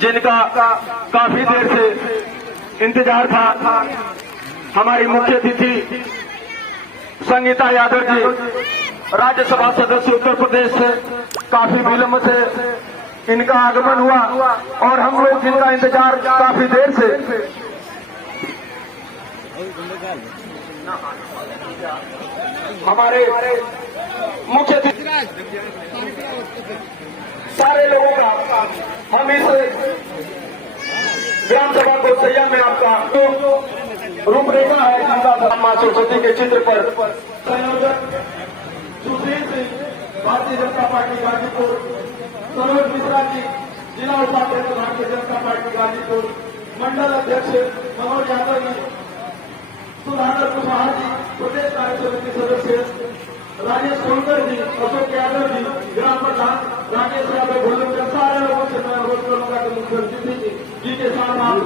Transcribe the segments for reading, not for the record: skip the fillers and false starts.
जिनका काफी देर से इंतजार था। हमारी मुख्य अतिथि संगीता यादव जी, राज्यसभा सदस्य उत्तर प्रदेश से, काफी विलंब से इनका आगमन हुआ और हम लोग जिनका इंतजार काफी देर से हमारे मुख्य अतिथि सारे लोगों का हम इस ग्राम सभा को संयम में आपका रूपरेखा है जिनका मां सरस्वती के चित्र पर संयोजक सुशील सिंह, भारतीय जनता पार्टी गाजीपुर, सरोज मिश्रा जी, जिला उपाध्यक्ष भारतीय जनता पार्टी गाजीपुर, मंडल अध्यक्ष मनोज यादव जी, सुधाकर कुशवाहा जी, प्रदेश कार्य समिति सदस्य राजेश सोनकर जी, अशोक यादव जी, ग्राम प्रधान राजेश यादव भोलकर, सारे लोगों से मैं अनुरोध करूंगा कि मुख्य अतिथि जी के साथ आप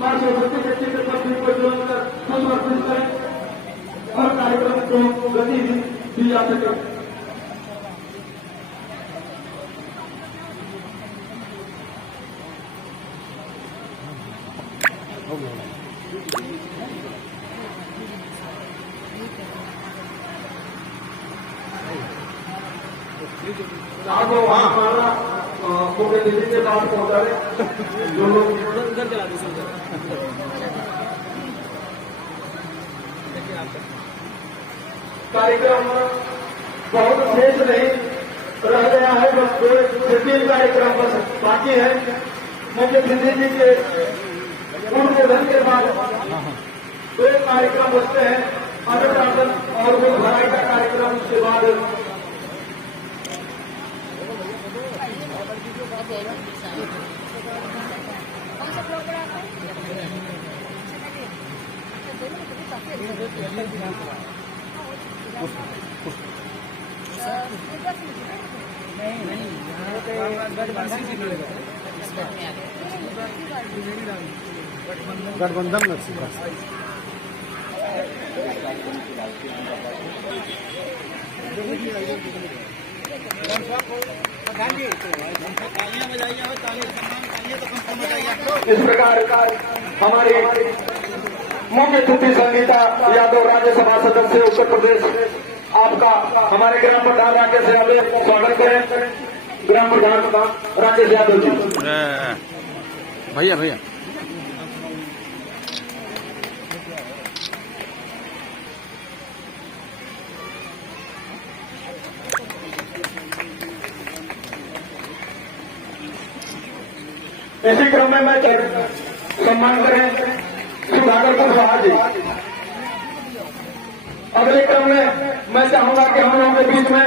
मां सरस्वती के चित्र पर दीप प्रज्वलन कर पुष्प करें और कार्यक्रम को गति दी जा सके। आप वहाँ हमारा मुख्य अतिथि के पास पहुंचा रहे जो लोग कार्यक्रम बहुत शेष नहीं रह गया है, बस 2-3 कार्यक्रम बस बाकी है। मुख्य अतिथि जी के उद्बोधन के बाद 2 कार्यक्रम बचते हैं, अन्नप्राशन और वो भराई का कार्यक्रम। उसके बाद गठबंधन में इस प्रकार हमारी मुख्य अतिथि संगीता यादव, राज्यसभा सदस्य उत्तर प्रदेश, आपका हमारे ग्राम प्रधान राकेश यादव स्वागत करें। ग्राम प्रधान राकेश यादव जी। भैया भैया इसी क्रम में मैं सम्मान करें सुधाकर कुशवाहा जी। अगले क्रम में मैं चाहूंगा कि हम लोगों के बीच में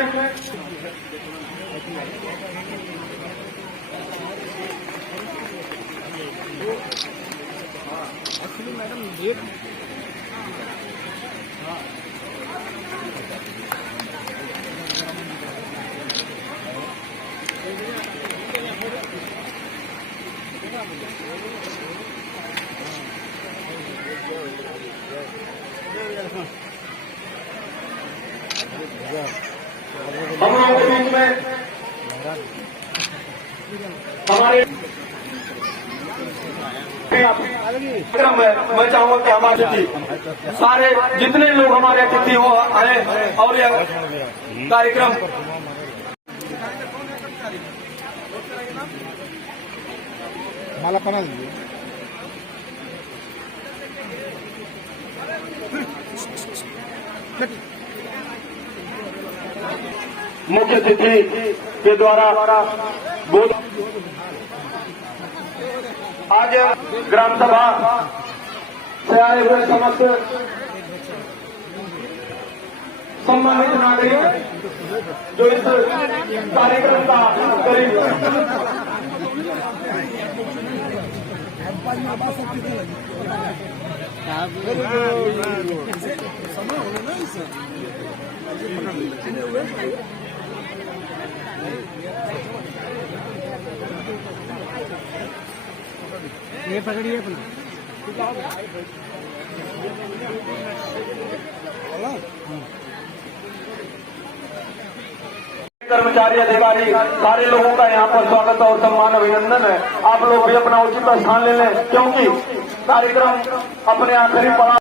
हम लोगों के बीच में हमारे क्रम में मैं चाहूंगा कि हमारे अतिथि सारे जितने लोग हमारे अतिथि हो आए और यह कार्यक्रम माला पहना दीजिए। मुख्य अतिथि के द्वारा बोध आज ग्राम सभा से आए हुए समस्त सम्मानित नागरिक जो इस कार्यक्रम का करीब ये पकड़िए अपना कर्मचारी अधिकारी सारे लोगों का यहाँ पर स्वागत और सम्मान अभिनंदन है। आप लोग भी अपना उचित स्थान ले लें क्योंकि कार्यक्रम अपने आखिरी पड़ाव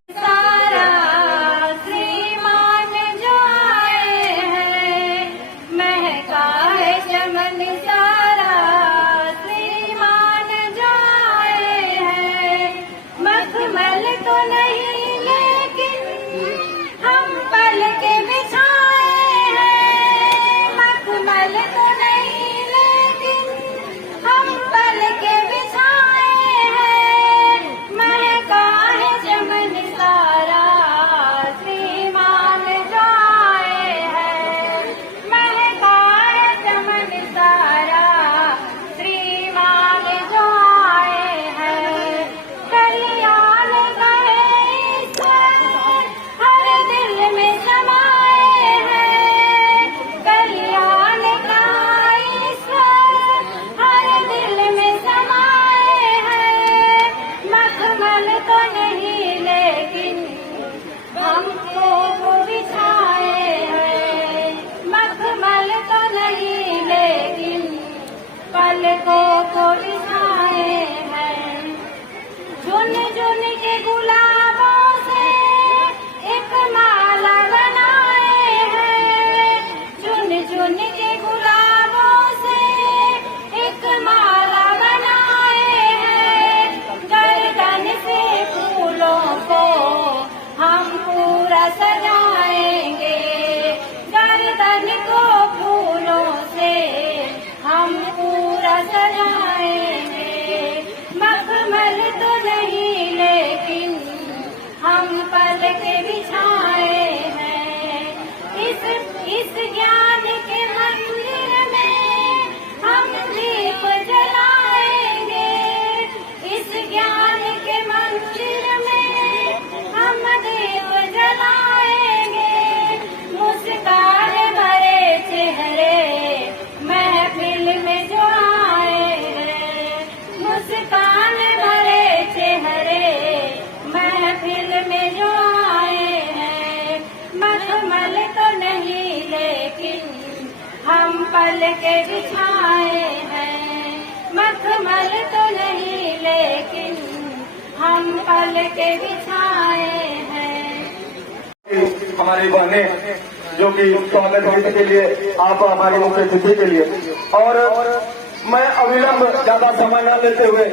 पलकों को बिछाए हैं, चुन चुन के गुलाबों से एक माला बनाए हैं, चुन चुन के गुलाबों से एक माला बनाए हैं, गर्दन से फूलों को हम पूरा सजाएंगे, गर्दन को फूलों से हम पूरा सजाएंगे, मखमल तो नहीं लेकिन हम पलके बिछाए हैं, इस ज्ञान के मंदिर में हम दीप जलाएंगे, इस ज्ञान के मंदिर में हम दीप जलाएंगे, मुस्कान भरे चेहरे महफिल में जो आए हैं, मुस्कान भरे चेहरे महफिल में जो आए हैं, मखमल तो नहीं लेकिन हम पलके बिछाए हैं, मखमल तो नहीं लेकिन हम पलके बिछाए हैं। हमारी बहनें जो कि स्वागत गीत के लिए आप हमारी मुख्य अतिथि के लिए और मैं अविलंब ज्यादा समय न लेते हुए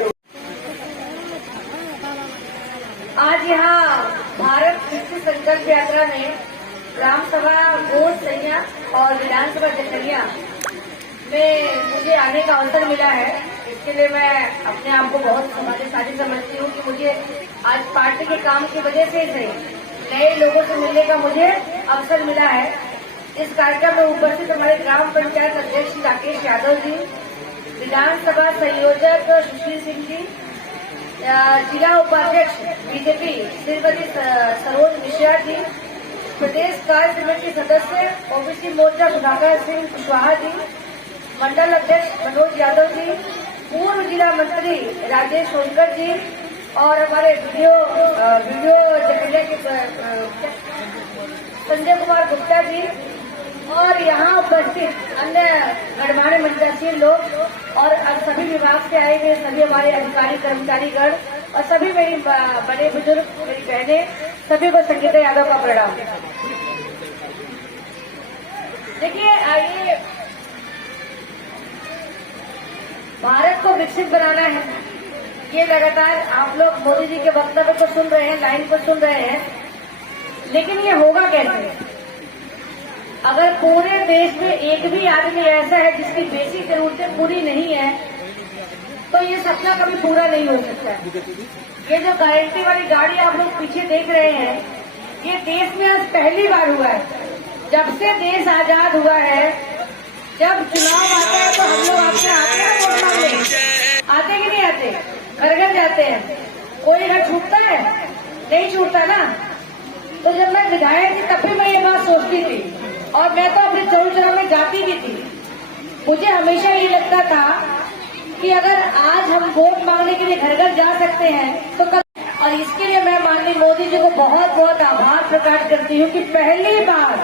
आज यहाँ भारत विश्व संकल्प यात्रा में ग्राम सभा गोद सैया और विधानसभा जटलिया में मुझे आने का अवसर मिला है। इसके लिए मैं अपने आप को बहुत सौभाग्यशाली समझती हूँ कि मुझे आज पार्टी के काम की वजह से ही नए लोगों से मिलने का मुझे अवसर मिला है। इस कार्यक्रम में उपस्थित हमारे ग्राम पंचायत अध्यक्ष राकेश यादव जी, विधानसभा संयोजक सुशील सिंह जी, जिला उपाध्यक्ष बीजेपी श्रीमती सरोज मिश्रा जी, प्रदेश कार्य समिति सदस्य ओबीसी मोर्चा सुधाकर सिंह कुशवाहा जी, मंडल अध्यक्ष मनोज यादव जी, पूर्व जिला मंत्री राजेश सोनकर जी और हमारे वीडियो जटलिया के संजय कुमार गुप्ता जी और यहाँ उपस्थित अन्य गणमान्य मंचासीन लोग और सभी विभाग से आए हुए सभी हमारे अधिकारी कर्मचारीगण और सभी मेरी बड़े बुजुर्ग मेरी बहनें, सभी को संगीता यादव का प्रणाम। देखिए, आइए, भारत को विकसित बनाना है, ये लगातार आप लोग मोदी जी के वक्तव्य को सुन रहे हैं, लाइन को सुन रहे हैं, लेकिन ये होगा कैसे अगर पूरे देश में एक भी आदमी ऐसा है जिसकी बेसिक जरूरतें पूरी नहीं है, तो ये सपना कभी पूरा नहीं हो सकता है। ये जो गारंटी वाली गाड़ी आप लोग पीछे देख रहे हैं, ये देश में आज पहली बार हुआ है। जब से देश आजाद हुआ है, जब चुनाव आता है तो हम लोग आपसे आते हैं वोट मांगने, आते कि नहीं आते? घर घर जाते हैं। कोई घर छूटता है? नहीं छूटता ना। तो जब मैं विधायक थी तब भी मैं ये बात सोचती थी और मैं तो अपने चौचरा में जाती भी थी। मुझे हमेशा ये लगता था कि अगर आज हम वोट मांगने के लिए घर घर जा सकते हैं तो कल, और इसके लिए मैं माननीय मोदी जी को बहुत बहुत आभार प्रकट करती हूँ कि पहली बार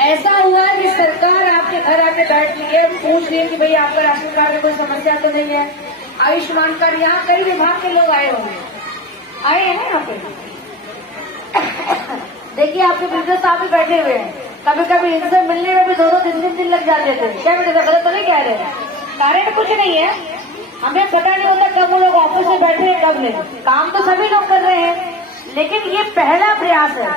ऐसा हुआ कि सरकार आपके घर आके बैठ रही है, पूछ रही है कि भाई आपका राशन कार्ड में कोई समस्या तो नहीं है, आयुष्मान कार्ड। यहाँ कई विभाग के लोग आए होंगे, आए हैं ना यहाँ पे। देखिए आपके बिजनेस साहब भी बैठे हुए हैं, कभी कभी इनसे मिलने में भी 2-2 दिन लग जाते थे। क्या बेटे गलत तो नहीं कह रहे हैं? कारण कुछ नहीं है, हमें पता नहीं होता कब वो लोग ऑफिस में बैठे हैं कब नहीं। काम तो सभी लोग कर रहे हैं, लेकिन ये पहला प्रयास है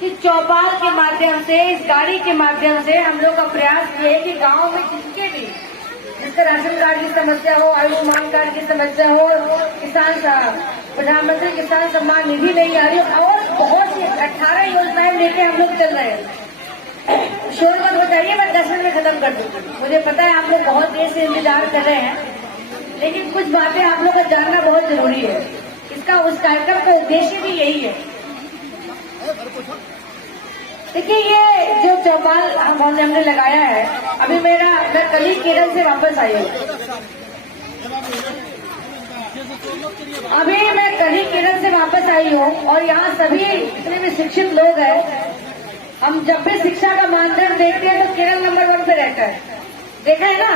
कि चौपाल के माध्यम से, इस गाड़ी के माध्यम से हम लोग का प्रयास ये है कि गांव में जिनके भी, जिसका राशन कार्ड की समस्या हो, आयुष्मान कार्ड की समस्या हो, प्रधानमंत्री किसान सम्मान निधि नहीं आ रही, और बहुत सी 18 योजनाएं लेके हम लोग चल रहे हैं। शोर मत बताइए, मैं 10 मिनट में खत्म कर दूंगी। मुझे पता है आप लोग बहुत देर से इंतजार कर रहे हैं, लेकिन कुछ बातें आप लोग को जानना बहुत जरूरी है। इसका उस कार्यक्रम का उद्देश्य भी यही है। देखिए ये जो चौपाल हमने लगाया है, मैं कल ही केरल से वापस आई हूँ। मैं कल ही केरल से वापस आई हूँ और यहाँ सभी जितने भी शिक्षित लोग हैं, हम जब भी शिक्षा का मानदंड देखते हैं तो केरल नंबर 1 पे रहता है। देखा है ना,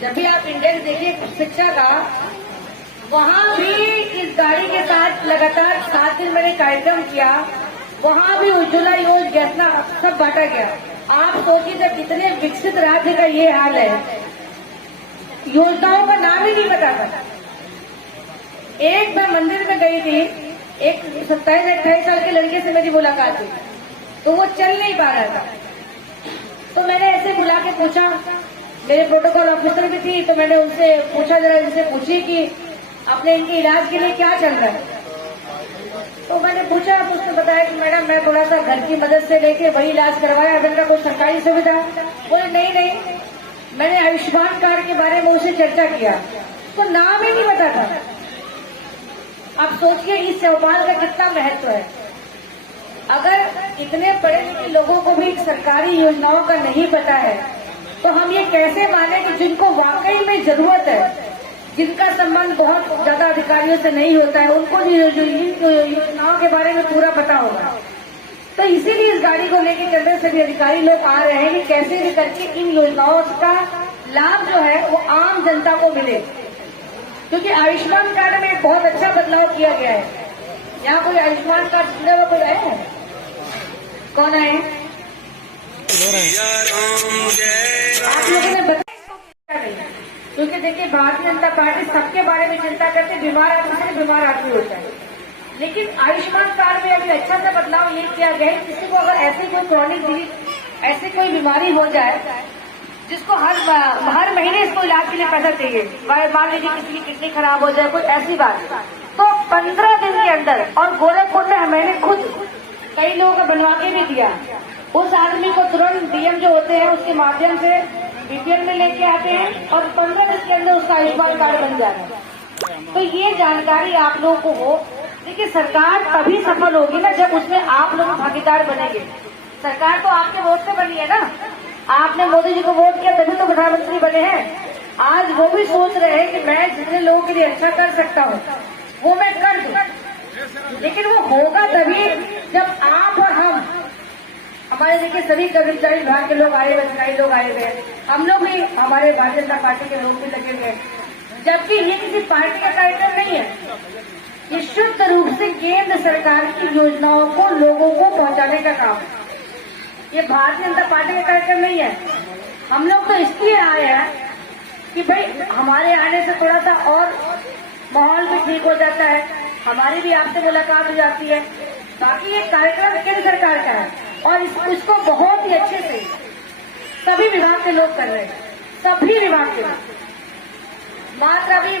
जब भी आप इंडेक्स देखिए शिक्षा का, वहाँ भी इस गाड़ी के साथ लगातार 7 दिन मैंने कार्यक्रम किया। वहाँ भी उज्ज्वला योजना सब बांटा गया। आप सोचिए जब इतने विकसित राज्य का ये हाल है, योजनाओं का नाम ही नहीं पता था। एक मैं मंदिर में गई थी, एक 27-28 साल के लड़के से मेरी मुलाकात हुई, तो वो चल नहीं पा रहा था। तो मैंने ऐसे बुला के पूछा, मेरे प्रोटोकॉल ऑफिसर भी थी, तो मैंने उनसे पूछा, जरा इनसे पूछी कि अपने इनके इलाज के लिए क्या चल रहा है। तो मैंने पूछा तो उसने बताया कि मैडम मैं थोड़ा सा घर की मदद से लेके वही इलाज करवाया, अगर का कोई सरकारी सुविधा। बोले नहीं, मैंने आयुष्मान कार्ड के बारे में उसे चर्चा किया, तो नाम ही नहीं पता था। आप सोचिए इस चौपाल का कितना महत्व है। अगर इतने पढ़े लिखे लोगों को भी सरकारी योजनाओं का नहीं पता है, तो हम ये कैसे माने कि जिनको वाकई में जरूरत है, जिनका संबंध बहुत ज्यादा अधिकारियों से नहीं होता है, उनको योजनाओं के बारे में पूरा पता होगा। तो इसीलिए इस गाड़ी को लेकर चल रहे सभी अधिकारी लोग आ रहे हैं कि कैसे भी करके इन योजनाओं का लाभ जो है वो आम जनता को मिले। क्योंकि आयुष्मान कार्ड में एक बहुत अच्छा बदलाव किया गया है। यहाँ कोई आयुष्मान कार्ड जुड़े हुआ कोई आए हैं? कौन आए? आप लोगों ने बताया नहीं, क्योंकि देखिए भारतीय जनता पार्टी सबके बारे में चिंता करते, बीमार आदमी से बीमार आदमी होता है। लेकिन आयुष्मान कार्ड में अभी अच्छा सा बदलाव ये किया गया है, किसी को अगर ऐसी कोई क्रॉनिक डिजीज, ऐसी कोई बीमारी हो जाए जिसको हर महीने इसको इलाज के लिए पैसा चाहिए, मान लीजिए किसी की किडनी खराब हो जाए, कोई ऐसी बात, तो 15 दिन के अंदर, और गोरखपुर में मैंने खुद कई लोगों का बनवा के भी दिया, उस आदमी को तुरंत डीएम जो होते हैं उसके माध्यम से बीपीएल में लेके आते हैं और 15 दिन के अंदर उसका आयुष्मान कार्ड बन जाता है। तो ये जानकारी आप लोगों को हो। देखिए सरकार तभी सफल होगी ना जब उसमें आप लोग भागीदार बनेंगे। सरकार तो आपके वोट से बनी है ना, आपने मोदी जी को वोट किया तभी तो प्रधानमंत्री बने हैं। आज वो भी सोच रहे हैं कि मैं जितने लोगों के लिए अच्छा कर सकता हूँ वो मैं कर दूं, लेकिन वो होगा तभी जब आप और हमारे देखिए सभी कर्मचारी विभाग के लोग आए हुए, अधिकारी लोग आए हुए हैं, हम लोग भी, हमारे भारतीय जनता पार्टी के लोग भी लगे हुए हैं। जबकि ये किसी पार्टी का कार्यक्रम नहीं है, ये शुद्ध रूप से केंद्र सरकार की योजनाओं को लोगों को पहुंचाने का काम है। ये भारतीय जनता पार्टी का कार्यक्रम नहीं है। हम लोग तो इसलिए आए हैं कि भाई हमारे आने से थोड़ा सा और माहौल भी ठीक हो जाता है, हमारी भी आपसे मुलाकात हो जाती है। बाकी ये कार्यक्रम केंद्र सरकार का है और इसको बहुत ही अच्छे से सभी विभाग के लोग कर रहे हैं, सभी विभाग के लोग। मात्र अभी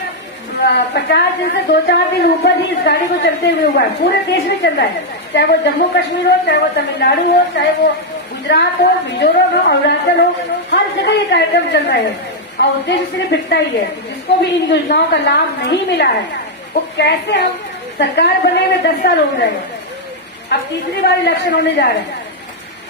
50 दिन से 2-4 दिन ऊपर ही इस गाड़ी को चलते हुए हुआ है, पूरे देश में चल रहा है, चाहे वो जम्मू कश्मीर हो, चाहे वो तमिलनाडु हो, चाहे वो गुजरात हो, मिजोरम हो, अरुणाचल हो, हर जगह ये कार्यक्रम चल रहे हैं। और उद्देश्य सिर्फ इतना ही है, जिसको भी इन योजनाओं का लाभ नहीं मिला है वो कैसे, हम सरकार बने हुए 10 साल हो गए, अब तीसरी बार इलेक्शन होने जा रहे हैं।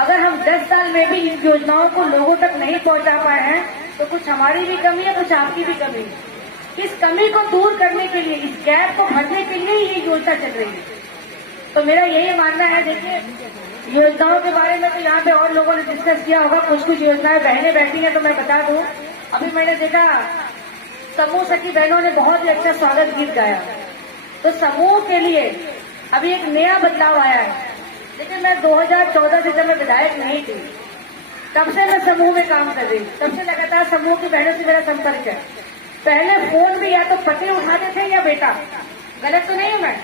अगर हम 10 साल में भी इन योजनाओं को लोगों तक नहीं पहुंचा पाए हैं तो कुछ हमारी भी कमी है, कुछ आपकी भी कमी है। इस कमी को दूर करने के लिए, इस गैप को भरने के लिए ये योजना चल रही है। तो मेरा यही मानना है, देखिए योजनाओं के बारे में तो यहाँ पे और लोगों ने डिस्कस किया होगा, कुछ कुछ योजनाएं बहनें बैठी हैं तो मैं बता दूं। अभी मैंने देखा समूह सखी बहनों ने बहुत ही अच्छा स्वागत गीत गाया, तो समूह के लिए अभी एक नया बदलाव आया है। लेकिन मैं 2014 से जब मैं विधायक नहीं थी तब से मैं समूह में काम कर रही, तब से लगातार समूह की बहनों से मेरा संपर्क है। पहले फोन भी या तो पति उठाते थे या बेटा, गलत तो नहीं हूं मैं,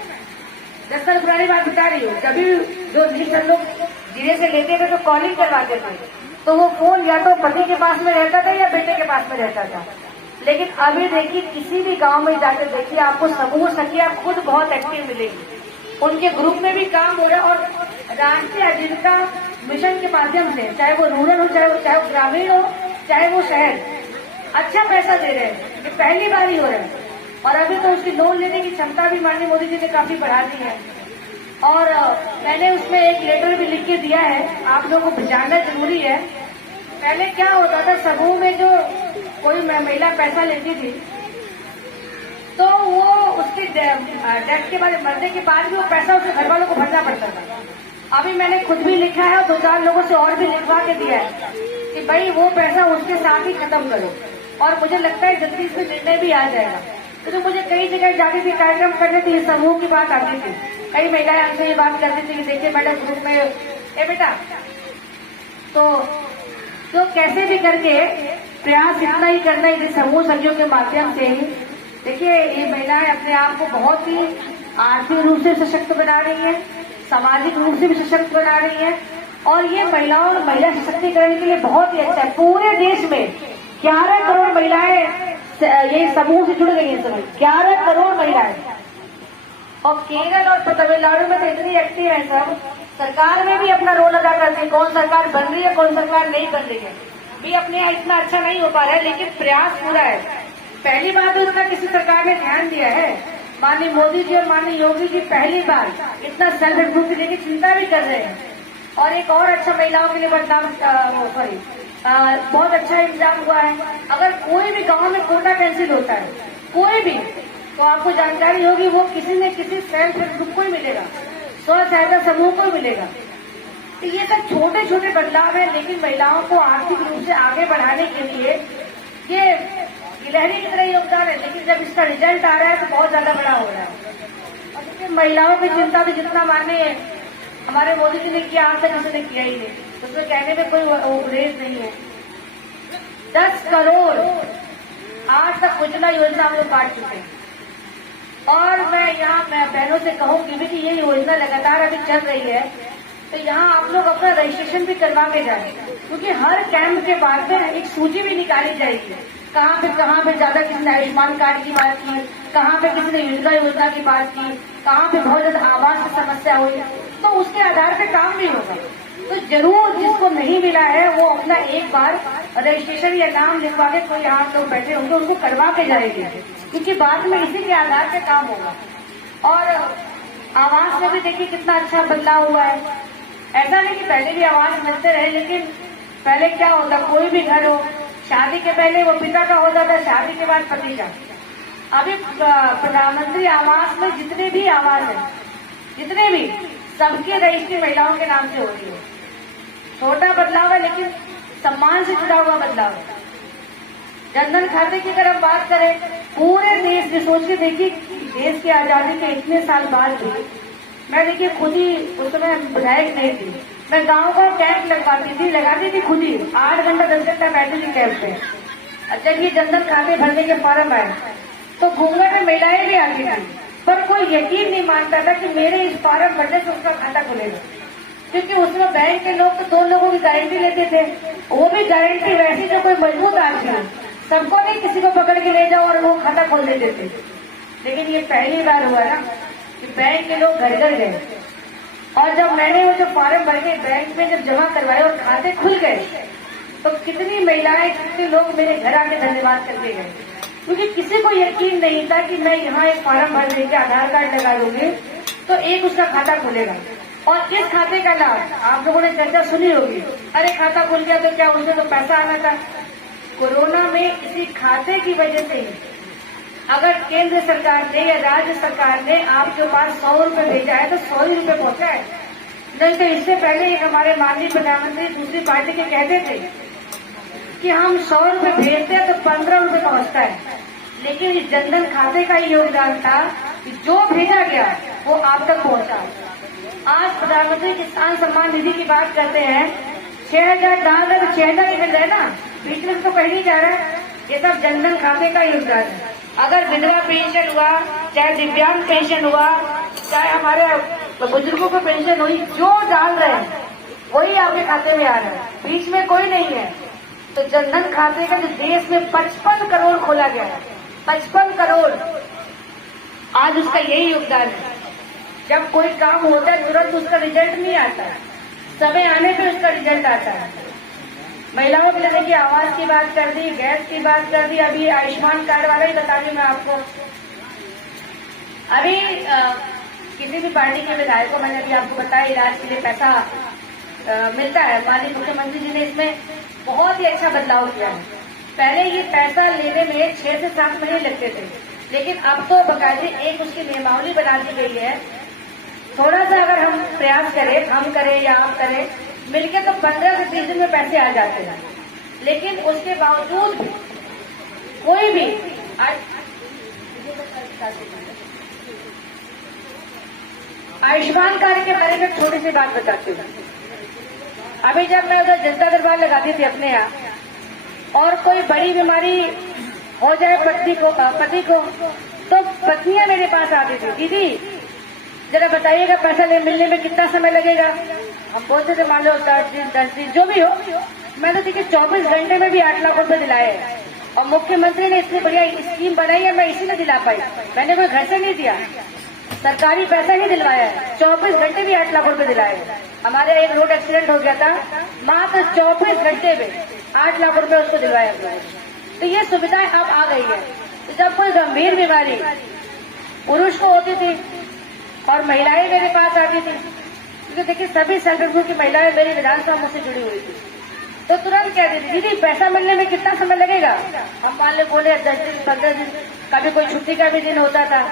10 साल पुरानी बात बता रही हूँ। जब भी जो लीड लोग धीरे से लेते थे तो कॉलिंग करवाते थे, तो वो फोन या तो पति के पास में रहता था या बेटे के पास में रहता था। लेकिन अभी देखिए किसी भी गांव में जाकर देखिए आपको समूह सखियां खुद बहुत एक्टिव मिलेगी, उनके ग्रुप में भी काम हो रहा है। और राष्ट्रीय आजीविका मिशन के माध्यम से, चाहे वो रूरल हो, चाहे वो ग्रामीण हो, चाहे वो शहर, अच्छा पैसा दे रहे हैं। ये पहली बार ही हो रहा है। और अभी तो उसकी लोन लेने की क्षमता भी माननीय मोदी जी ने काफी बढ़ा दी है। और मैंने उसमें एक लेटर भी लिख के दिया है, आप लोगों को जानना जरूरी है। पहले क्या होता था, समूह में जो कोई महिला पैसा लेती थी तो वो उसकी डेथ के बाद, मरने के बाद भी वो पैसा उसके घर वालों को भरना पड़ता था। अभी मैंने खुद भी लिखा है और 2-4 लोगों से और भी लिखवा के दिया है कि भाई वो पैसा उसके साथ ही खत्म करो। और मुझे लगता है जल्दी इसमें निर्णय भी आ जाएगा, क्योंकि तो मुझे कई जगह जाती थी, कार्यक्रम करने थे, समूह की बात आती थी, कई महिलाएं हमसे ये बात करती थी कि देखिए मैडम ग्रुप में ए बेटा, तो कैसे भी करके प्रयास इतना ही करना है समूह सखियों के माध्यम से ही। देखिए ये महिलाएं अपने आप को बहुत ही आर्थिक रूप से सशक्त बना रही है, सामाजिक रूप से भी सशक्त बना रही है। और ये महिला सशक्तिकरण के लिए बहुत ही अच्छा है। पूरे देश में 11 करोड़ महिलाएं ये समूह से जुड़ गई है, सभी 11 करोड़ महिलाएं। और केरल और तमिलनाडु में तो इतनी एक्टिव है सब, सरकार में भी अपना रोल अदा करती है। कौन सरकार बन रही है, कौन सरकार नहीं बन रही है, भी अपने यहाँ इतना अच्छा नहीं हो पा रहा है, लेकिन प्रयास पूरा है। पहली बार तो इतना किसी सरकार ने ध्यान दिया है, माननीय मोदी जी और माननीय योगी जी पहली बार इतना सेल्फ इम्प्रूव की लेकर चिंता भी कर रहे हैं। और एक और अच्छा महिलाओं के लिए बदलाव बहुत अच्छा इंतजाम हुआ है। अगर कोई भी गांव में कोटा कैंसिल होता है, कोई भी, तो आपको जानकारी होगी वो किसी न किसी सेल्फ हेल्प ग्रुप को ही मिलेगा, स्व सहायता समूह को ही मिलेगा। तो ये सब छोटे छोटे बदलाव है, लेकिन महिलाओं को आर्थिक रूप से आगे बढ़ाने के लिए ये गिलहरी की तरह योगदान है। लेकिन जब इसका रिजल्ट आ रहा है तो बहुत ज्यादा बड़ा हो रहा है। और देखिए महिलाओं की चिंता भी जितना माने हमारे मोदी जी ने किया, आज तक किसी ने किया ही नहीं, उसमें कहने में कोई रेस नहीं है। 10 करोड़ आज तक उज्ज्वला योजना हम लोग बांट चुके हैं। और मैं यहाँ बहनों से कहूंगी कि ये योजना लगातार अभी चल रही है, तो यहाँ आप लोग अपना रजिस्ट्रेशन भी करवा के जाए, क्योंकि हर कैंप के बाद में एक सूची भी निकाली जाएगी, कहाँ पे ज्यादा किसी ने आयुष्मान कार्ड की बात की, कहाँ पे किसी ने उज्ज्वला योजना की बात की, कहाँ पे बहुत ज्यादा आवास की समस्या हुई, तो उसके आधार पे काम भी होगा। तो जरूर जिसको नहीं मिला है वो अपना एक बार रजिस्ट्रेशन या नाम लिखवा के, कोई यहाँ लोग बैठे होंगे उनको करवा के जाएंगे, क्योंकि बाद में इसी के आधार पे काम होगा। और आवास में भी देखिए कितना अच्छा बदलाव हुआ है। ऐसा नहीं कि पहले भी आवास मिलते रहे, लेकिन पहले क्या होता, कोई भी घर हो, शादी के पहले वो पिता का होता था, शादी के बाद पति का। अभी प्रधानमंत्री आवास में जितने भी आवास है, जितने भी, सबकी रजिस्ट्री महिलाओं के नाम से हो रही है। छोटा बदलाव है लेकिन सम्मान से जुड़ा हुआ बदलाव है। जनधन खाते की अगर हम बात करें, पूरे देश में सोच के देखिए, देश की आजादी के इतने साल बाद भी मैं देखिए खुद ही, उस समय विधायक नहीं थी, मैं गांव का कैंप लगाती थी खुद ही, 8 घंटा 10 घंटा बैठती थी कैंप पे। अच्छा ये जनधन खाते भरने के फॉर्म आए तो घूंघट में महिलाएं भी आती थी, पर कोई यकीन नहीं मानता था कि मेरे इस फॉर्म भरने से उसका खाता खुलेगा, क्योंकि उसमें बैंक के लोग तो 2 लोगों की गारंटी लेते थे, वो भी गारंटी वैसी जो कोई मजबूत आदमी हो, सबको नहीं किसी को पकड़ के ले जाओ और वो खाता खोल दे देते। लेकिन ये पहली बार हुआ ना कि बैंक के लोग घर घर गए, और जब मैंने वो जो फॉर्म भर के बैंक में जब जमा करवाए और खाते खुल गए, तो कितनी महिलाएं, कितने लोग मेरे घर आके धन्यवाद करके गए, क्योंकि किसी को यकीन नहीं था कि मैं यहाँ एक फॉर्म भर देके आधार कार्ड लगा दूंगी तो एक उसका खाता खुलेगा। और इस खाते का लाभ आप लोगों ने चर्चा सुनी होगी, अरे खाता खुल गया तो क्या उसमें तो पैसा आना था। कोरोना में इसी खाते की वजह से ही अगर केंद्र सरकार ने या राज्य सरकार ने आपके पास 100 रुपए भेजा है तो 100 ही रुपए पहुंचा है। नहीं तो इससे पहले हमारे माननीय प्रधानमंत्री दूसरी पार्टी के कहते थे कि हम 100 रुपए भेजते हैं तो 15 रुपए पहुंचता है। लेकिन इस जनधन खाते का ही योगदान था कि जो भेजा गया वो आप तक पहुंचा। आज प्रधानमंत्री किसान सम्मान निधि की बात करते हैं, 6,000 डाल रहे तो 6,000 ही मिल रहा है ना, बीच में तो कहीं नहीं जा रहा है। ये सब जनधन खाते का योगदान है। अगर विधवा पेंशन हुआ, चाहे दिव्यांग पेंशन हुआ, चाहे हमारे बुजुर्गों को पेंशन हुई, जो डाल रहे हैं वही आपके खाते में आ रहा है, बीच में कोई नहीं है। तो जनधन खाते का जो देश में 55 करोड़ खोला गया है, 55 करोड़, आज उसका यही योगदान है। जब कोई काम होता है तुरंत उसका रिजल्ट नहीं आता, समय आने पे उसका रिजल्ट आता है। महिलाओं के लिए देखिए, आवास की बात कर दी, गैस की बात कर दी, अभी आयुष्मान कार्ड वाला ही बता दी मैं आपको। अभी किसी भी पार्टी के विधायक को मैंने अभी आपको बताया इलाज के लिए पैसा मिलता है। माननीय मुख्यमंत्री जी ने इसमें बहुत ही अच्छा बदलाव किया है। पहले ये पैसा लेने में 6 से 7 महीने लगते थे, लेकिन अब तो बाकायदे एक उसकी नियमावली बना दी गई है। थोड़ा सा अगर हम प्रयास करें, हम करें या आप करें मिलकर, तो 15 से 30 दिन में पैसे आ जाते हैं। लेकिन उसके बावजूद भी कोई भी आयुष्मान कार्ड के बारे में छोटी सी बात बताती हूँ। अभी जब मैं उधर जनता दरबार लगाती थी अपने यहाँ, और कोई बड़ी बीमारी हो जाए पति को तो पत्नियां मेरे पास आती थी, दीदी जरा बताइएगा पैसा मिलने में कितना समय लगेगा। हम बोलते थे मान लो 10 दिन जो भी हो। मैंने देखिए 24 घंटे में भी 8 लाख रुपए दिलाए हैं, और मुख्यमंत्री ने इतनी बढ़िया स्कीम बनाई है, मैं इसी में दिला पाई। मैंने कोई घर से नहीं दिया, सरकारी पैसा ही दिलवाया है। 24 घंटे भी 8 लाख रुपए दिलाए। हमारे एक रोड एक्सीडेंट हो गया था, मात्र 24 घंटे में 8 लाख रुपए उसको दिलवाया। तो ये सुविधाएं अब आ गई है। तो जब कोई गंभीर बीमारी पुरुष को होती थी और महिलाएं मेरे पास आती थी, क्योंकि देखिए सभी संगठनों की महिलाएं मेरी विधानसभा मुझसे जुड़ी हुई थी, तो तुरंत कह देती दीदी पैसा मिलने में कितना समय लगेगा। हम मान ले बोले 10 दिन 15 दिन, कभी कोई छुट्टी का भी दिन होता था,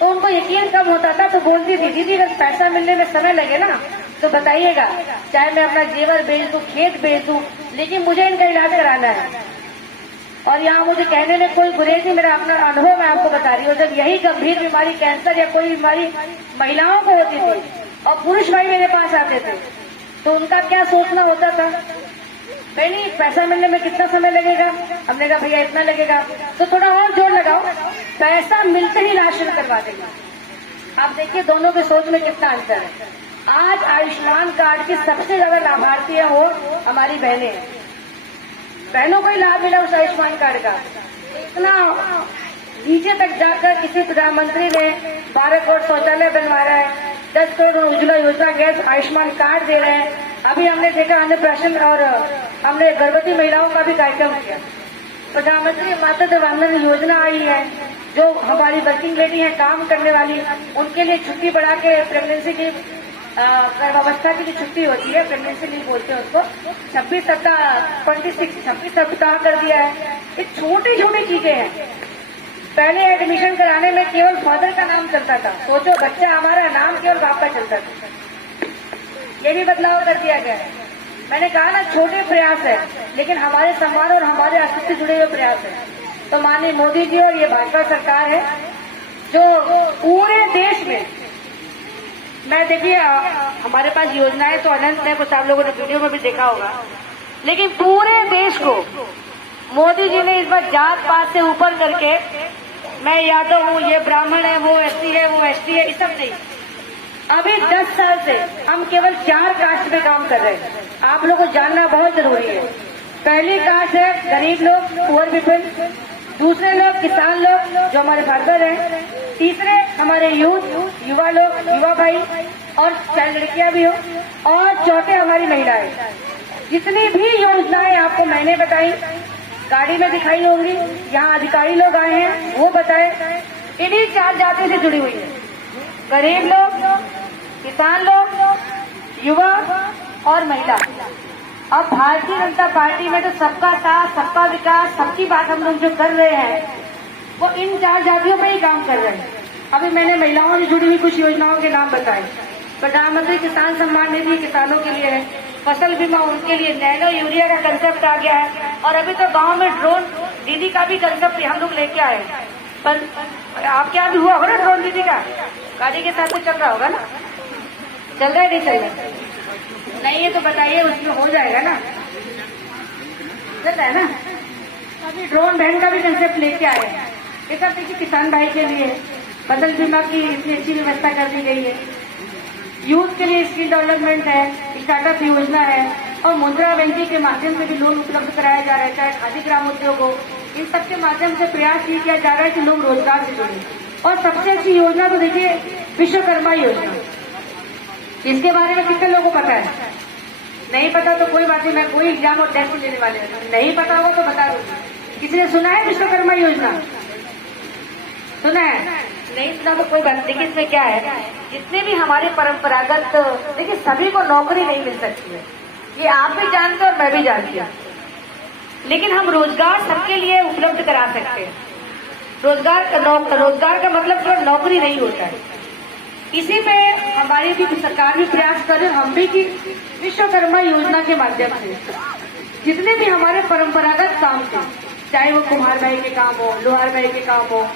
तो उनको यकीन कम होता था। तो बोलती थी दीदी अगर पैसा मिलने में समय लगे ना तो बताइएगा, चाहे मैं अपना जेवर बेच दूं, खेत बेच दूं, लेकिन मुझे इनका इलाज कराना है। और यहाँ मुझे कहने में कोई गुरेज नहीं, मेरा अपना अनुभव मैं आपको बता रही हूँ। जब यही गंभीर बीमारी, कैंसर या कोई बीमारी महिलाओं को होती थी और पुरुष भाई मेरे पास आते थे, तो उनका क्या सोचना होता था, नहीं पैसा मिलने में कितना समय लगेगा। हमने कहा भैया इतना लगेगा, तो थोड़ा और जोर लगाओ, पैसा मिलते ही इलाज शुरू करवा देगा। आप देखिए दोनों के सोच में कितना अंतर है। आज आयुष्मान कार्ड की सबसे ज्यादा लाभार्थी है वो हमारी बहनें हैं। बहनों को ही लाभ मिला उस आयुष्मान कार्ड का। इतना नीचे तक जाकर किसी प्रधानमंत्री ने 12 करोड़ शौचालय बनवा रहा है, 10 करोड़ उज्ज्वला योजना गैस आयुष्मान कार्ड दे रहे हैं। अभी हमने देखा अन्नप्राशन और हमने गर्भवती महिलाओं का भी कार्यक्रम किया। प्रधानमंत्री मातृत्व वंदन योजना आई है, जो हमारी वर्किंग लेडी है काम करने वाली, उनके लिए छुट्टी बढ़ा के प्रेगनेंसी की गर्भावस्था की जो छुट्टी होती है, प्रेगनेंसी लीव बोलते हैं उसको, 26 सप्ताह कर दिया है। ये छोटी छोटी चीजें हैं। पहले एडमिशन कराने में केवल फादर का नाम चलता था, सोचो बच्चा हमारा नाम केवल बाप का चलता था, ये भी बदलाव कर दिया गया है। मैंने कहा ना छोटे प्रयास है, लेकिन हमारे सम्मान और हमारे अस्तित्व से जुड़े हुए प्रयास है। तो माननीय मोदी जी और ये भाजपा सरकार है जो पूरे देश में, मैं देखिए हमारे पास योजनाएं तो अनंत है, कुछ आप लोगों ने वीडियो में भी देखा होगा, लेकिन पूरे देश को मोदी जी ने इस बार जात पात से ऊपर करके, मैं यादव हूँ, ये ब्राह्मण है, वो एससी है, वो एसटी है, इस सब नहीं। अभी 10 साल से हम केवल 4 कास्ट पे काम कर रहे हैं। आप लोगों को जानना बहुत जरूरी है। पहली कास्ट है गरीब लोग, पुअर पीपल। दूसरे लोग किसान लोग जो हमारे फादर हैं। तीसरे हमारे यूथ, युवा लोग, युवा भाई, और चाहे लड़कियां भी हो। और चौथे हमारी महिलाएं। जितनी भी योजनाएं आपको मैंने बताई, गाड़ी में दिखाई होंगी, यहाँ अधिकारी लोग आए हैं वो बताए, इन्हीं 4 जाति से जुड़ी हुई है। गरीब लोग, किसान लोग, युवा और महिला। अब भारतीय जनता पार्टी में तो सबका साथ, सबका विकास, सबकी बात हम लोग जो कर रहे हैं, वो इन 4 जातियों पे ही काम कर रहे हैं। अभी मैंने महिलाओं से जुड़ी हुई कुछ योजनाओं के नाम बताए। प्रधानमंत्री किसान सम्मान निधि किसानों के लिए है, फसल बीमा उनके लिए, नैनो यूरिया का कंसेप्ट आ गया है, और अभी तो गांव में ड्रोन दीदी का भी कंसेप्ट हम लोग लेके आए। पर आपके यहाँ भी हुआ होगा ना ड्रोन दीदी का? गाड़ी के साथ तो चल रहा होगा ना? चल रहा है नहीं चल रहा? नहीं है तो बताइए, उसमें हो जाएगा ना? चल रहा है ना? अभी ड्रोन बहन का भी कंसेप्ट लेके आए हैं। ये सब देखिए किसान भाई के लिए फसल बीमा की इतनी अच्छी व्यवस्था कर दी गई है। यूथ के लिए स्किल डेवलपमेंट है, स्टार्टअप योजना है, और मुद्रा बैंकिंग के माध्यम से भी लोन उपलब्ध कराया जा रहा है, चाहे खादी ग्राम उद्योग हो। इन सबके माध्यम से प्रयास ये किया जा रहा है कि लोग रोजगार से जुड़े। और सबसे अच्छी योजना तो देखिए विश्वकर्मा योजना। इसके बारे में कितने लोगों को पता है? नहीं पता तो कोई बात नहीं, मैं कोई एग्जाम और टेस्ट लेने वाले नहीं पता हो तो बता दूंगी। किसी ने सुना है विश्वकर्मा योजना? सुना है? नहीं सुना तो कोई बात। देखिए इसमें क्या है, जितने भी हमारे परंपरागत, देखिए सभी को नौकरी नहीं मिल सकती है, ये आप भी जानते हैं और मैं भी जानती हूँ, लेकिन हम रोजगार सबके लिए उपलब्ध करा सकते हैं। रोजगार का मतलब केवल नौकरी नहीं होता है। इसी पे हमारी भी सरकार भी प्रयास कर रही है, हम भी, कि विश्वकर्मा योजना के माध्यम से जितने भी हमारे परंपरागत काम थे, चाहे वो कुम्हार भाई के काम हो, लोहार भाई के काम हो,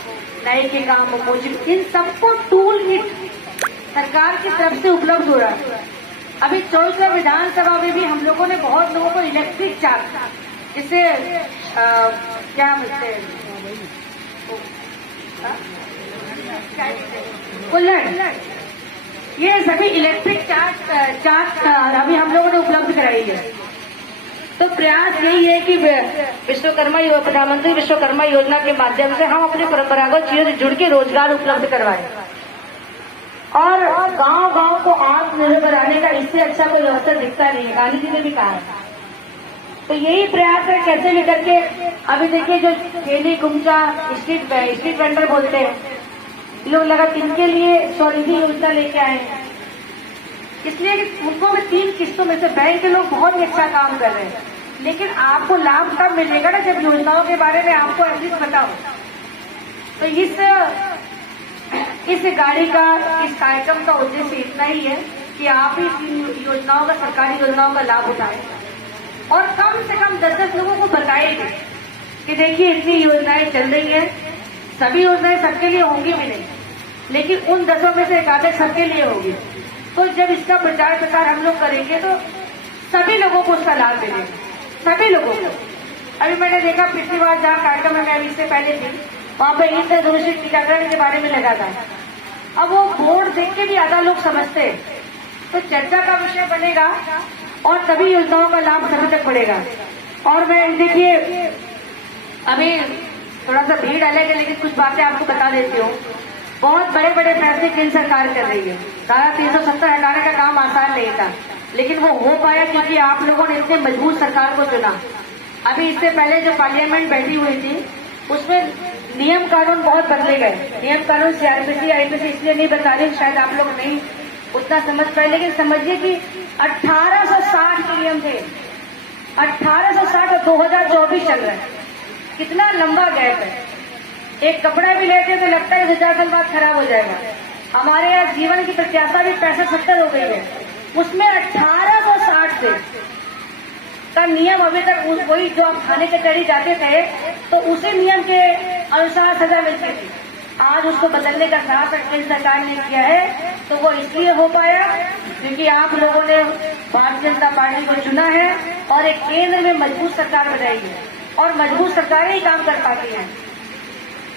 नाई के काम हो, मोजिब, इन सबको टूल किट सरकार की तरफ से उपलब्ध हो रहा है। अभी 24 विधानसभा में भी हम लोगों ने बहुत लोगों को इलेक्ट्रिक चार्ज, जिससे क्या बोलते हैं, कुल्हड़, ये सभी इलेक्ट्रिक चार्ज अभी हम लोगों ने उपलब्ध कराई है। तो प्रयास यही है कि प्रधानमंत्री विश्वकर्मा योजना के माध्यम से हम अपने परंपरागत चीजों से जुड़ के रोजगार उपलब्ध करवाएं, और गांव-गांव को आत्मनिर्भर बनाने का इससे अच्छा कोई अवसर दिखता नहीं है। गांधी जी ने भी कहा है। तो यही प्रयास है, कैसे भी करके। अभी देखिए जो केली गुमचा स्ट्रीट वेंडर बोलते हैं लोग, लगा इनके लिए स्वनिधि योजना लेके आए हैं, इसलिए कि उनको भी 3 किस्तों में से बैंक के लोग बहुत ही अच्छा काम कर रहे हैं। लेकिन आपको लाभ तब मिलेगा ना जब योजनाओं के बारे में आपको एटलीस्ट पता हो। तो इस गाड़ी का, इस कार्यक्रम का उद्देश्य इतना ही है कि आप ही योजनाओं का, सरकारी योजनाओं का लाभ उठाएं, और कम से कम 10-10 लोगों को बताएंगे कि देखिए इतनी योजनाएं चल रही है। सभी योजनाएं सबके लिए होंगी भी नहीं, लेकिन उन 10 में से एकाधिक सबके लिए होगी। तो जब इसका प्रचार प्रसार हम लोग करेंगे तो सभी लोगों को उसका लाभ मिलेगा, सभी लोगों को। अभी मैंने देखा पिछली बार जहाँ कार्यक्रम में मैं इससे पहले थी, वहाँ पर ईद दूषित टीकाकरण के बारे में लगा था। अब वो बोर्ड देख के भी आधा लोग समझते हैं, तो चर्चा का विषय बनेगा और सभी योजनाओं का लाभ सभी तक पड़ेगा। और मैं देखिए अभी थोड़ा सा भीड़ अलग है, लेकिन कुछ बातें आपको बता देती हूँ। बहुत बड़े बड़े फैसले केंद्र सरकार कर रही है। धारा 370 हटाने का काम आसान नहीं था, लेकिन वो हो पाया क्योंकि आप लोगों ने इतने मजबूत सरकार को चुना। अभी इससे पहले जो पार्लियामेंट बैठी हुई थी, उसमें नियम कानून बहुत बदले गए। नियम कानून सीआरपीसी आईपीसी इसलिए नहीं बता रही, शायद आप लोग नहीं उतना समझ पाए, लेकिन समझिए कि 1860 के नियम थे, 1860 और 2024 चल रहा है। कितना लंबा गैप है। एक कपड़ा भी लेते तो लगता है 2-4 साल बाद खराब हो जाएगा। हमारे यहाँ जीवन की प्रत्याशा भी 65-70 हो गई है, उसमें 1860 से का नियम अभी तक वही जो आप थाने कचहरी जाते थे तो उसी नियम के अनुसार सजा मिलती थी। आज उसको बदलने का साहस केंद्र सरकार ने किया है, तो वो इसलिए हो पाया क्योंकि आप लोगों ने भारतीय जनता पार्टी को चुना है और एक केंद्र में मजबूत सरकार बनाई है, और मजबूत सरकारें ही काम कर पाती हैं।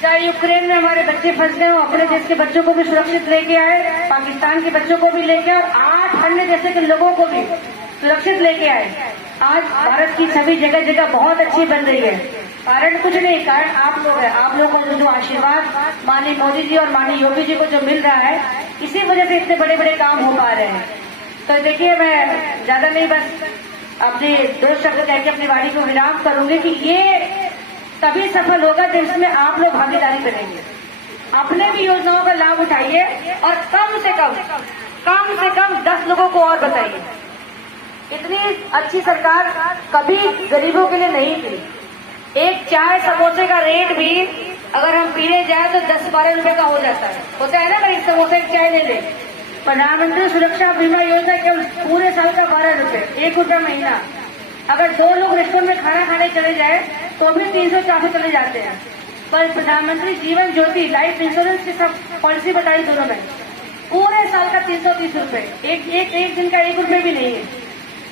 चाहे यूक्रेन में हमारे बच्चे फंस गए हो, अपने देश के बच्चों को भी सुरक्षित लेके आए, पाकिस्तान के बच्चों को भी लेके आए, 8 अन्य देशों के लोगों को भी सुरक्षित लेके आए। आज भारत की सभी जगह जगह बहुत अच्छी बन रही है। कारण कुछ नहीं, कारण आप लोग हैं। आप लोगों को जो आशीर्वाद माननीय मोदी जी और माननीय योगी जी को जो मिल रहा है, इसी वजह से इतने बड़े बड़े काम हो पा रहे हैं। तो देखिए मैं ज्यादा नहीं, बस अपने 2 शब्द कह के अपनी वाणी को विराम करूंगी कि ये तभी सफल होगा जब इसमें आप लोग भागीदारी करेंगे। अपने भी योजनाओं का लाभ उठाइए और कम से कम 10 लोगों को और बताइए। इतनी अच्छी सरकार कभी गरीबों के लिए नहीं थी। एक चाय समोसे का रेट भी अगर हम पीने जाए तो 10-12 रुपए का हो जाता है, होता है ना, भाई समोसे की चाय ले ले। प्रधानमंत्री सुरक्षा बीमा योजना केवल पूरे साल का 12 रुपए, 1 रुपया महीना। अगर 2 लोग रेस्टोरेंट में खाना खाने चले जाए तो भी 300-400 चले जाते हैं। पर प्रधानमंत्री जीवन ज्योति लाइफ इंश्योरेंस की सब पॉलिसी बताई दोनों में, पूरे साल का 330 रुपए, एक दिन का 1 रुपये भी नहीं है।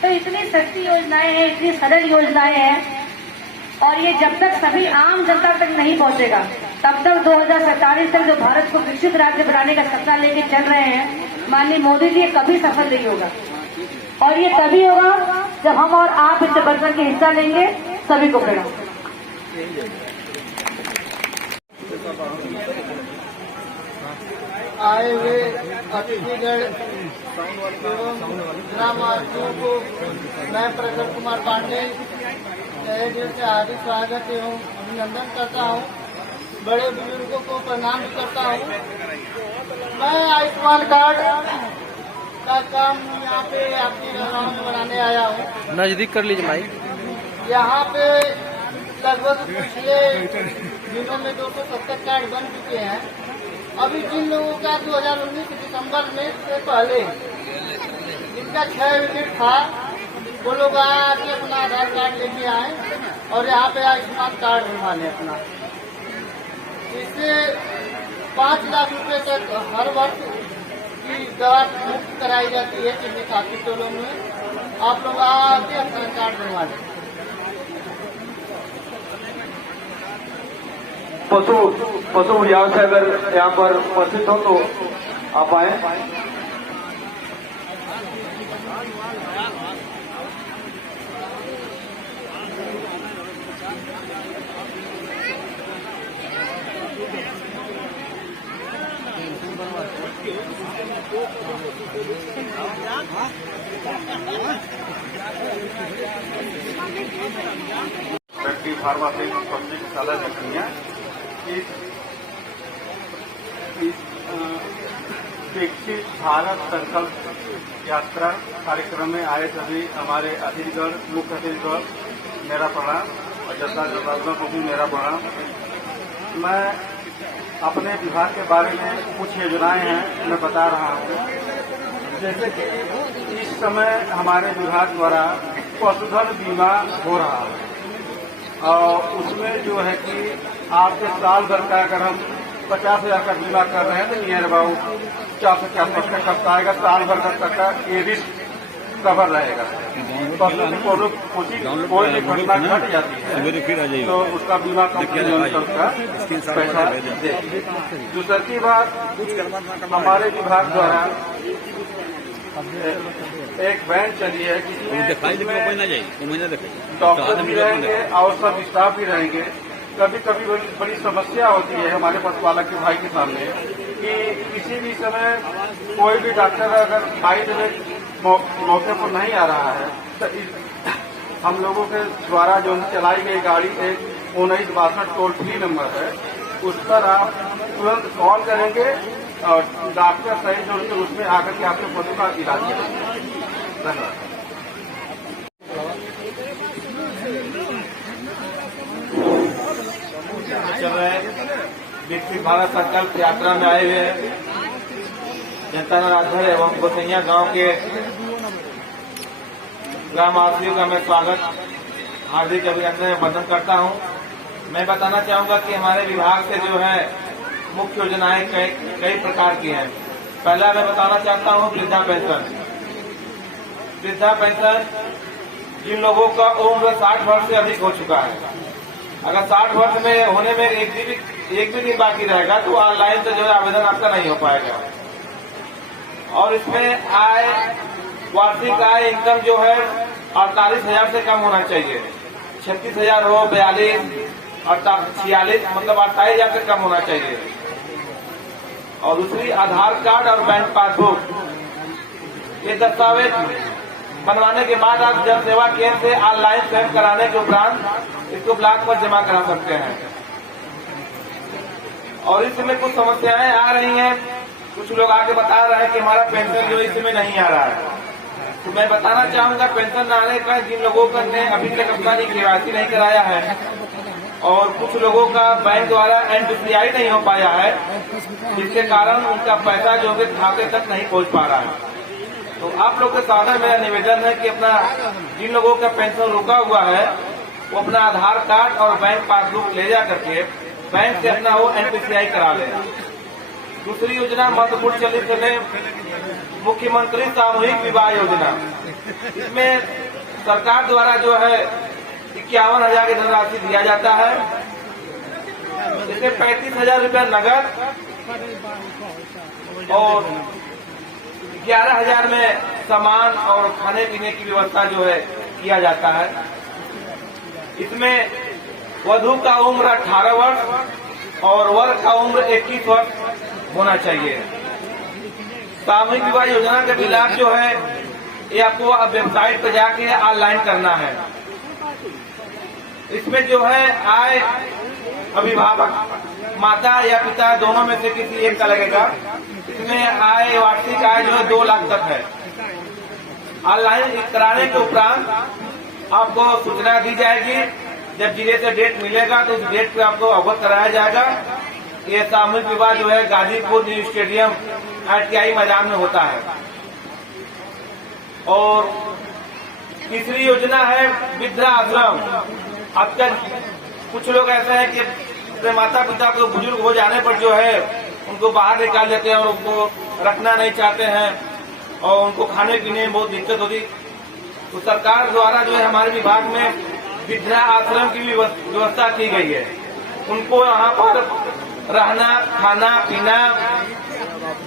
तो इतनी सस्ती योजनाएं हैं, इतनी सरल योजनाएं हैं, और ये जब तक सभी आम जनता तक नहीं पहुंचेगा तब तक 2047 तक जो भारत को विकसित राज्य बनाने का सपना लेके चल रहे हैं माननीय मोदी जी, कभी सफल नहीं होगा। और ये तभी होगा जब हम और आप इससे बढ़कर के हिस्सा लेंगे। सभी को प्रणाम। आए हुए अतिथिगण एवं ग्रामवासियों को मैं प्रखर कुमार पांडे तहे दिल से हार्दिक स्वागत एवं अभिनंदन करता हूँ। बड़े बुजुर्गों को प्रणाम भी करता हूँ। मैं आयुष्मान कार्ड का काम यहाँ पे आपकी गाँव में बनाने आया हूँ। नजदीक कर लीजिए भाई। यहाँ पे लगभग पिछले दिनों में 270 कार्ड बन चुके हैं। अभी जिन लोगों का 2019 दिसंबर में से पहले जिनका 6 यूनिट था वो लोग आके अपना आधार कार्ड लेके आए और यहाँ पे आयुष्मान कार्ड बनवा लें अपना। इससे 5 लाख रुपए तक हर वर्ष की दवा मुफ्त कराई जाती है किसी खातिर टोलों में। आप लोग आके अपना कार्ड बनवा लें। पशु विभाग से अगर यहाँ पर उपस्थित हो तो आप आए। व्यक्ति फार्मासी पब्लिक शाला जखनिया इस विकसित भारत संकल्प यात्रा कार्यक्रम में आए सभी हमारे अतिथिगण, मुख्य अतिथिगण, मेरा प्रणाम और जनता जनार्दन को भी मेरा प्रणाम। मैं अपने विभाग के बारे में कुछ योजनाएं हैं मैं बता रहा हूँ। जैसे कि इस समय हमारे विभाग द्वारा पशुधन बीमा हो रहा है और उसमें जो है कि आपके साल भर का अगर हम 50,000 का बीमा कर रहे हैं तो नियर अबाउट 400 के आसपास का खर्च आएगा। साल भर तक का ये रिस्क कवर रहेगा। कोई भी घटना घट जाती है तो उसका बीमा कंपनी का पैसा दे। दूसरी बात, हमारे विभाग द्वारा एक वैन चली है जिसमें डॉक्टर भी रहेंगे और सब स्टाफ भी रहेंगे। कभी कभी बड़ी समस्या होती है हमारे पशुपालक के भाई के सामने कि किसी भी समय कोई भी डॉक्टर अगर भाई मौके पर नहीं आ रहा है तो हम लोगों के द्वारा जो चलाई गई गाड़ी एक 1962 टोल फ्री नंबर है, उस पर आप तुरंत कॉल करेंगे और डॉक्टर सही जो उसमें आकर के आपके पशु का इलाज करेंगे। धन्यवाद। चल रहे विकसित भारत संकल्प यात्रा में आए हुए हैं जनता राजभर एवं गोसैया गांव के ग्रामवासियों का मैं स्वागत हार्दिक अभिनंदन वंदन करता हूं। मैं बताना चाहूंगा कि हमारे विभाग से जो है मुख्य योजनाएं कई प्रकार की हैं। पहला मैं बताना चाहता हूं वृद्धा पेंशन। वृद्धा पेंशन जिन लोगों का उम्र 60 वर्ष से अधिक हो चुका है, अगर 60 वर्ष में होने में एक भी दिन बाकी रहेगा तो ऑनलाइन से जो है आवेदन आपका नहीं हो पाएगा। और इसमें आय, वार्षिक आय इनकम जो है 48,000 से कम होना चाहिए। 36,000 हो, 42 और 46 मतलब 28,000 से कम होना चाहिए। और दूसरी आधार कार्ड और बैंक पासबुक, ये दस्तावेज बनवाने के बाद आप जन सेवा केंद्र से ऑनलाइन स्वयं कराने के उपरांत इसको ब्लॉक पर जमा करा सकते हैं। और इस समय कुछ समस्याएं आ रही हैं, कुछ लोग आके बता रहे हैं कि हमारा पेंशन जो इस समय नहीं आ रहा है। तो मैं बताना चाहूंगा पेंशन न आने का जिन लोगों ने अभी तक अपना KYC नहीं कराया है और कुछ लोगों का बैंक द्वारा एनपीसीआई नहीं हो पाया है, जिसके कारण उनका पैसा जो है खाते तक नहीं पहुंच पा रहा है। तो आप लोग के सामने मेरा निवेदन है कि अपना जिन लोगों का पेंशन रुका हुआ है वो अपना आधार कार्ड और बैंक पासबुक ले जा करके बैंक से अपना वो एनपीसीआई करा ले। दूसरी योजना महत्वपूर्ण चलित है मुख्यमंत्री सामूहिक विवाह योजना। इसमें सरकार द्वारा जो है 51,000 की धनराशि दिया जाता है। इसमें 35,000 रुपया नगद और 11,000 में सामान और खाने पीने की व्यवस्था जो है किया जाता है। इसमें वधू का उम्र 18 वर्ष और वर का उम्र 21 वर्ष होना चाहिए। सामूहिक विवाह योजना का भी लाभ जो है ये आपको वेबसाइट पर जाके ऑनलाइन करना है। इसमें जो है आय अभिभावक माता या पिता दोनों में से किसी एक का लगेगा। इसमें आय वार्षिक आय जो है 2 लाख तक है। ऑनलाइन कराने के उपरांत आपको सूचना दी जाएगी। जब जिले से डेट मिलेगा तो उस डेट पे आपको अवगत कराया जाएगा। ये सामूहिक विवाह जो है गाजीपुर न्यू स्टेडियम ITI मैदान में होता है। और तीसरी योजना है वृद्धा आश्रम। आजकल कुछ लोग ऐसे हैं कि अपने माता पिता को बुजुर्ग हो जाने पर जो है उनको बाहर निकाल देते हैं और उनको रखना नहीं चाहते हैं और उनको खाने पीने में बहुत दिक्कत होती। तो सरकार द्वारा जो है हमारे विभाग में वृद्धा आश्रम की भी व्यवस्था की गई है। उनको यहाँ पर रहना, खाना पीना,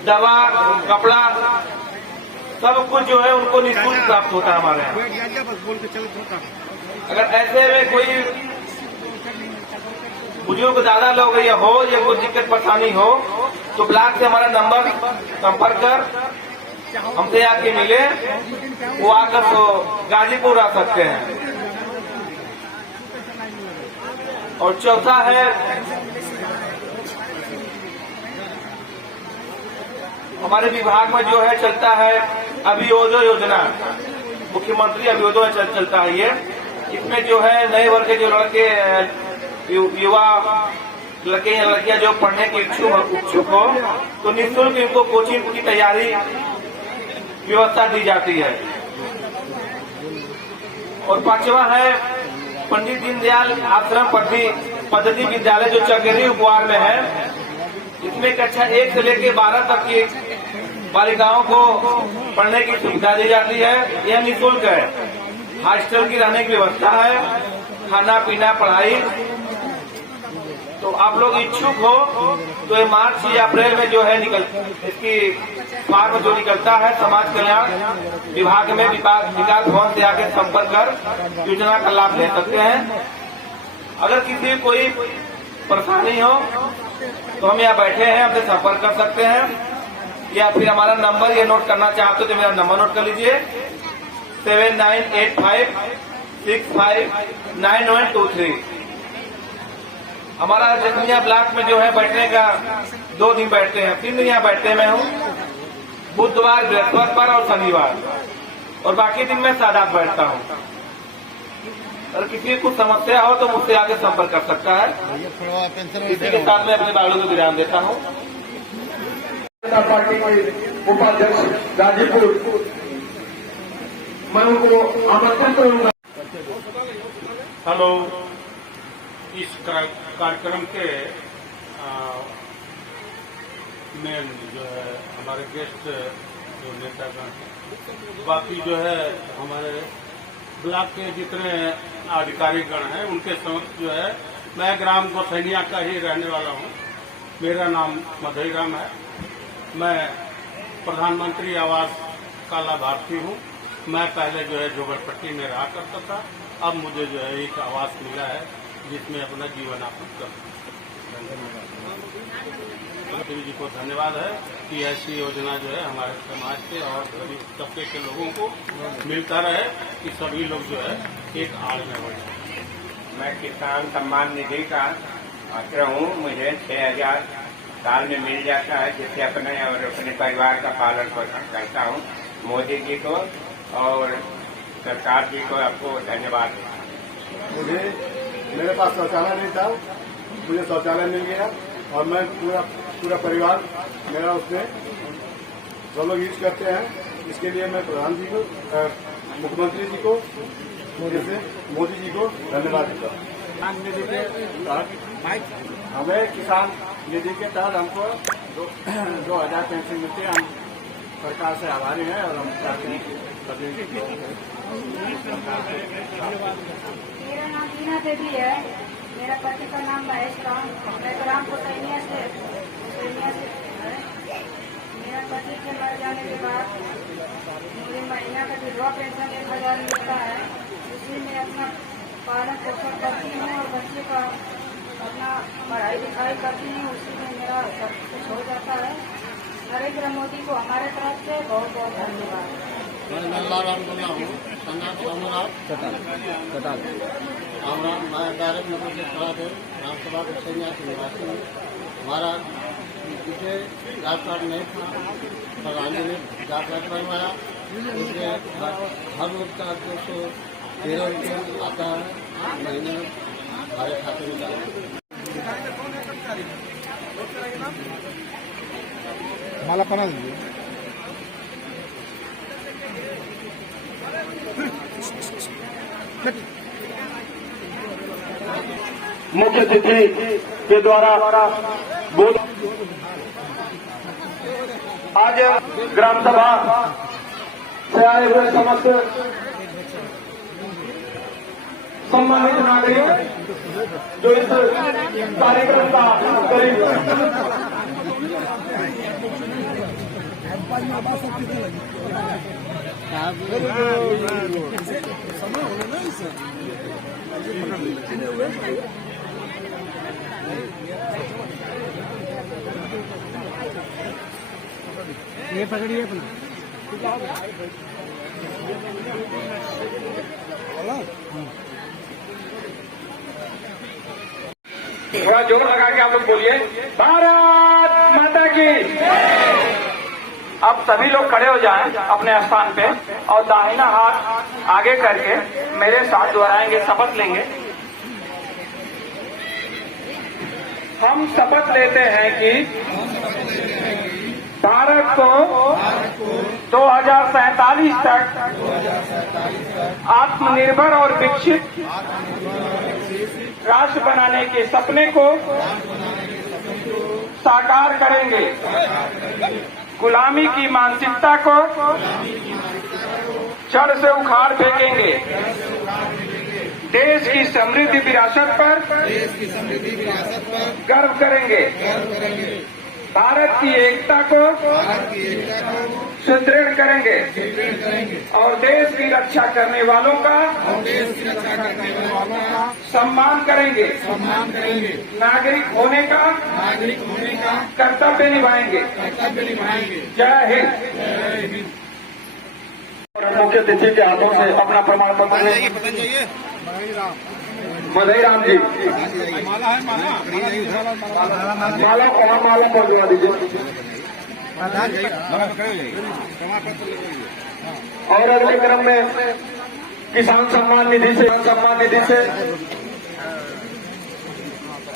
दवा, कपड़ा सब कुछ जो है उनको निःशुल्क प्राप्त होता है हमारे यहाँ। अगर ऐसे में कोई बुजुर्ग दादा लोग या हो या कोई दिक्कत परेशानी हो तो ब्लॉक से हमारा नंबर संपर्क कर हमसे आके मिले, वो आकर तो गाजीपुर आ सकते हैं। और चौथा है हमारे विभाग में जो है चलता है अभियोजन योजना। मुख्यमंत्री अभियोजन चलता है ये। इसमें जो है नए वर्ग के जो लड़के युवा लड़के या लड़कियां जो पढ़ने के इच्छुक हो तो निःशुल्क इनको कोचिंग की तैयारी व्यवस्था दी जाती है। और 5वां है पंडित दीनदयाल आश्रम पद्धति विद्यालय जो चकेरी उपवार में है। इसमें कक्षा 1 से लेकर 12 तक की बालिकाओं को पढ़ने की सुविधा दी जाती है। यह निःशुल्क है। हॉस्टल की रहने की व्यवस्था है, खाना पीना पढ़ाई। तो आप लोग इच्छुक हो तो ये मार्च या अप्रैल में जो है इसकी फॉर्म जो निकलता है समाज कल्याण विभाग में विकास भवन से आकर संपर्क कर योजना का लाभ ले सकते हैं। अगर किसी कोई परेशानी हो तो हम यहाँ बैठे हैं, हमसे संपर्क कर सकते हैं। या फिर हमारा नंबर ये नोट करना चाहते हो तो मेरा नंबर नोट कर लीजिए 7985659123। हमारा जखनिया ब्लॉक में जो है बैठने का 2 दिन बैठते हैं, 3 दिन यहाँ बैठते मैं हूँ, बुधवार, बृहस्पतिवार और शनिवार, और बाकी दिन मैं सादात बैठता हूँ। अगर किसी को समस्या हो तो मुझसे आगे संपर्क कर सकता है। इसी के साथ मैं अपने बालों को विराम देता हूँ। पार्टी के उपाध्यक्ष गाजीपुर मैं उनको आमंत्रित करूंगा। हेलो, इस कार्यक्रम के मेन जो है हमारे गेस्ट जो नेतागण, बाकी जो है हमारे ब्लॉक के जितने अधिकारीगण हैं उनके समक्ष जो है मैं ग्राम गोसैनिया का ही रहने वाला हूँ। मेरा नाम मधई राम है। मैं प्रधानमंत्री आवास का लाभार्थी हूँ। मैं पहले जो है जोगरपट्टी में रहा करता था, अब मुझे जो है एक आवास मिला है जिसमें अपना जीवन यापन कर सकते जी को धन्यवाद है कि ऐसी योजना जो है हमारे समाज के और गरीब तबके के लोगों को मिलता रहे कि सभी लोग जो है एक आड़ में बढ़े। मैं किसान सम्मान निधि का पात्र हूँ। मुझे 6,000 साल में मिल जाता है, जिससे अपने और अपने परिवार का पालन पोषण करता हूँ। मोदी जी को और सरकार जी को आपको धन्यवाद। मुझे मेरे पास शौचालय नहीं था, मुझे शौचालय मिल गया और मैं पूरा परिवार मेरा उसमें सब लोग यूज करते हैं। इसके लिए मैं प्रधान जी को, मुख्यमंत्री जी को, जैसे मोदी जी को धन्यवाद देता हूँ। हमें किसान निधि के तहत हमको 2000 पेंशन मिलती है। हम सरकार से आभारी हैं और हम चाहते हैं कि मेरा नाम टीना देवी है। मेरा पति का नाम महेश राम। मैं ग्रामपुर सैनिया से मेरा पति के मर जाने के बाद मुझे महीना का विधवा पेंशन 1000 मिलता है। उसी में अपना पालन पोषण करती हूँ और बच्चे का अपना पढ़ाई लिखाई करती हूँ। उसी में मेरा सब कुछ हो जाता है। नरेंद्र मोदी को हमारे तरफ से बहुत बहुत धन्यवाद। मैं नंदाराम बोला हूँ, रामराव मैं डायरेक्ट नगर से खड़ा थे विधानसभा के सैनिया के निवासी हूँ। हमारा मुझे राशन कार्ड नहीं था, प्रधान जी ने राशन कार्ड बनवाया। उसमें हर रोज का 213 रुपये आता है, महीने में हमारे खाते में जाता है। मला पना दीजिए। मुख्य अतिथि के द्वारा बोल आज ग्राम सभा से आए हुए समस्त सम्मानित नागरिक जो इस कार्यक्रम का करीब ये पकड़िए अपना। थोड़ा जोर लगा के आप लोग बोलिए, भारत माता की। अब सभी लोग खड़े हो जाएं अपने स्थान पे और दाहिना हाथ आगे करके मेरे साथ दोहराएंगे, शपथ लेंगे। हम शपथ लेते हैं कि भारत को 2047 तक आत्मनिर्भर और विकसित राष्ट्र बनाने के सपने को साकार करेंगे। गुलामी की मानसिकता को जड़ से उखाड़ फेंकेंगे। देश की समृद्ध विरासत पर गर्व करेंगे। भारत की एकता को सुदृढ़ करेंगे और देश की रक्षा करने वालों का सम्मान करेंगे। नागरिक होने का कर्तव्य निभाएंगे। जय हिंद। मुख्य अतिथि के हाथों से अपना प्रमाण पत्र मदई राम जी माला पहुंचवा दीजिए। और अगले क्रम में किसान सम्मान निधि से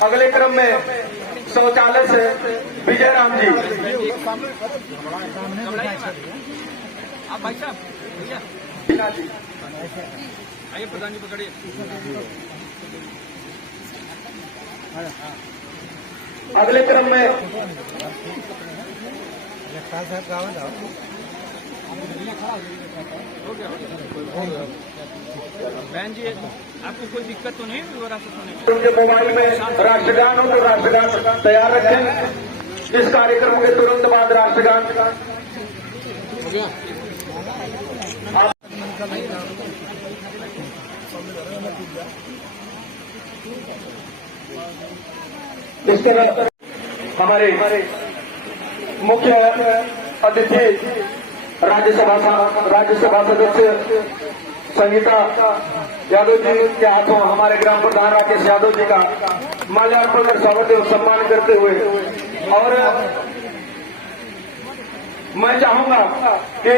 अगले क्रम में शौचालय से विजय राम जी। आप भाई साहब आइए, प्रधान जी पकड़िए। अगले क्रम में बहन जी, आपको कोई दिक्कत तो नहीं हुई रास्ते होने में? उनके मोबाइल में राष्ट्रगान हो तो राष्ट्रगान तैयार रखें। इस कार्यक्रम के तुरंत बाद राष्ट्रगान इस तरह हमारे मुख्य अतिथि राज्यसभा सदस्य संगीता यादव जी के हाथों हमारे ग्राम प्रधान राकेश यादव जी का माल्यार्पण कर स्वागत एवं सम्मान करते हुए, और मैं चाहूंगा कि